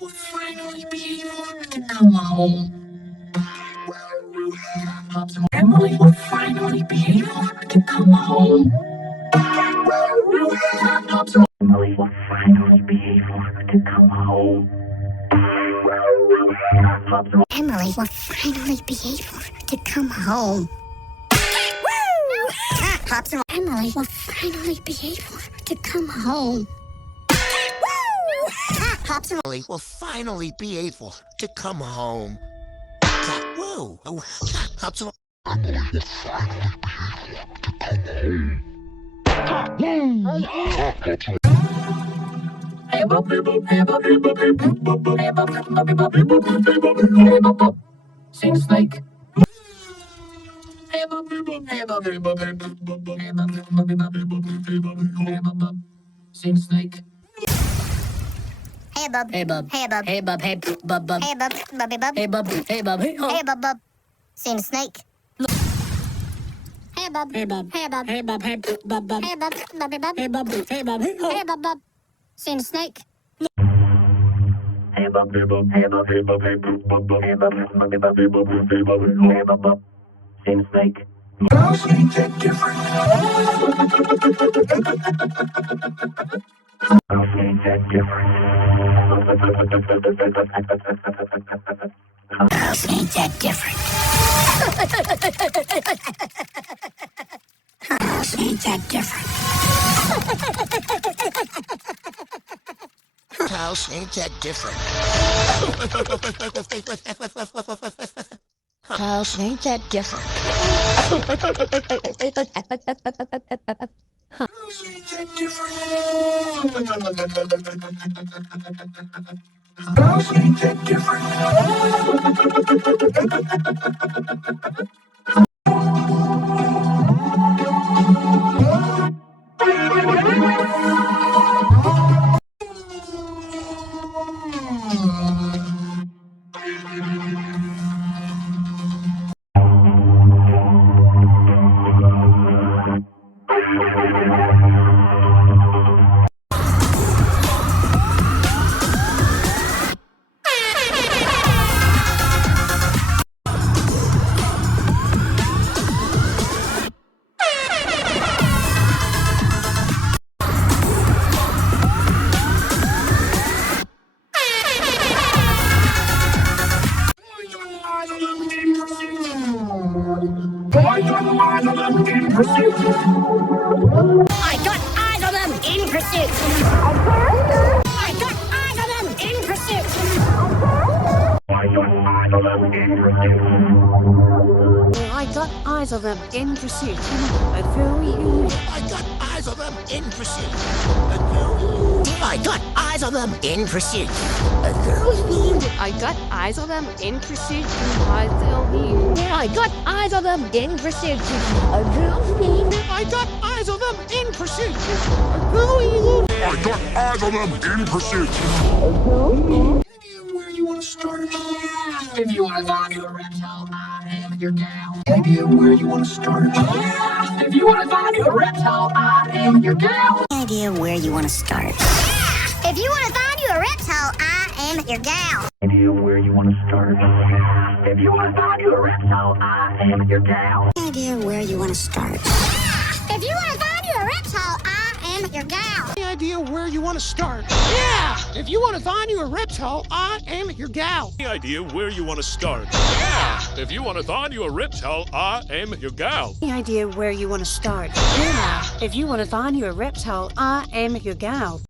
will finally be able to come home. Emily will finally be able to come home. Emily will finally be able to come home. Emily will finally be able to come home. Woo! Emily will finally be able to come home. Emily will finally be able to come home. Whoa! Emily will finally be able to come home. Sing snake. Sing snake. Hey bub, hey bub, hey bub, hey bub, hey bub, bub, hey bub, bubby bub, hey bub, hey bub, hey bub, bub. Sing snake. Hey bub, hey bub, hey bub, hey bub, hey bub, bub, hey bub, bubby bub, hey bub, hey bub, hey bub, bub. Sing snake. Hey bub, hey bub, hey bub, hey bub, hey bub, bub, hey bub, bubby bub, hey bub, hey bub, hey bub, bub. Sing snake. Girls ain't that different. Girls ain't that different. Girls ain't that different. Girls ain't that different. House ain't that different. House ain't that different. House ain't that different. House ain't that different. I got eyes on them in pursuit. I got eyes on them in pursuit. I got eyes on them in pursuit. I got eyes on them in pursuit. I got eyes on them in pursuit. I got eyes on them in pursuit. I got eyes on them in pursuit. I got eyes on them in pursuit. I got eyes on them in pursuit. I got eyes on them in pursuit. Where you want to start? If you want to find your reptile, I am your gal. Idea where you want to start? If you want to find your reptile, I am your gal. Idea where you want to start? If you want to find you a reptile, I am your gal. Idea where you want to start? If you want to find you a reptile, I am your gal. Idea where you want to start? If you want to find you a reptile, I am your gal. Any idea where you want to start? Yeah! If you want to find you a reptile, I am your gal. Any idea where you want to start? Yeah! If you want to find you a reptile, I am your gal. Any idea where you want to start? Yeah. If you want to find you a reptile, I am your gal.